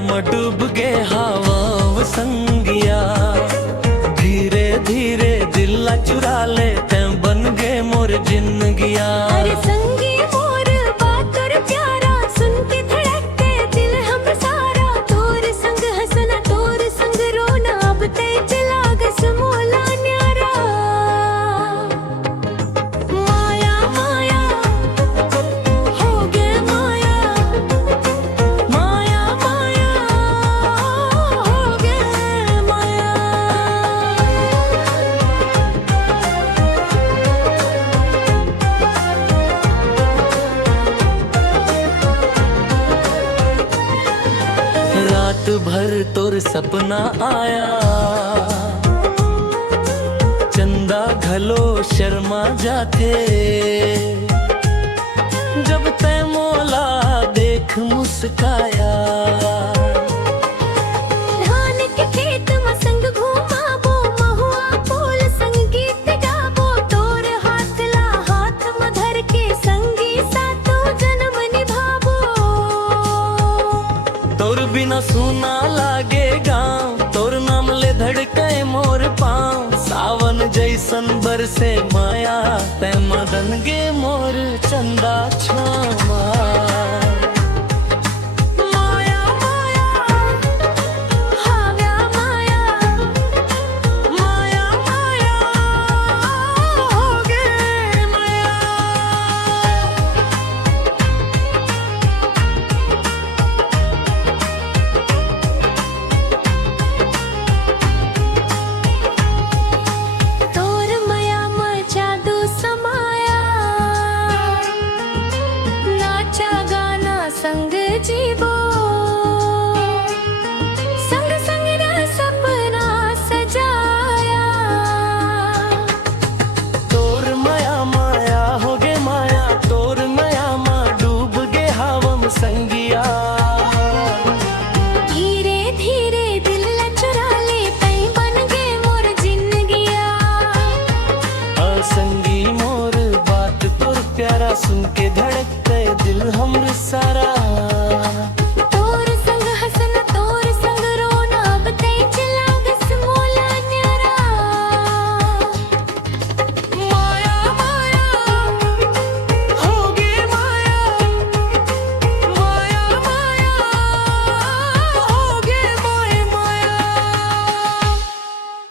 में डूब गे हवा संगिया। धीरे धीरे दिल चुरा ले ते बन गे मोर जिंदगिया। अरे संगी मोर बात और प्यारा सुन के धड़कते दिल हम सारा। तोर संग हंसना तोर संग रोना अब ते चला गस मोला न्यारा। माया माया हो गे माया, माया माया हो गे माया। रात भर तोर सपना आया, चंदा घलो शर्मा जाते। जब ते मोला देख मुस्काया। धान के खेत में संग घूमाबो, महुआ फूल संगीत गाबो। तोर हाथ ला हाथ में धर के संगी सातो जन्म निभाबो। तोर बिना सुना लागे गाँव, तोर नाम ले धड़के मोर पाँव। सावन जैसन बरसे माया, ते मदन गे मोर चंदा छामा। माया माया हाव्या माया, माया माया हो गे माया। तोर माया में जादू समाया, नाचा गाना संग जीवो। संग संग ना सपना सजाया। तोर माया माया हो गे माया, तोर माया मा डूब गे हवम संगिया। धीरे धीरे दिल चुरा ले तई बन गे मोर जिंदगिया। संगी मोर बात तोर प्यारा सुन के धड़कते दिल हमर सारा।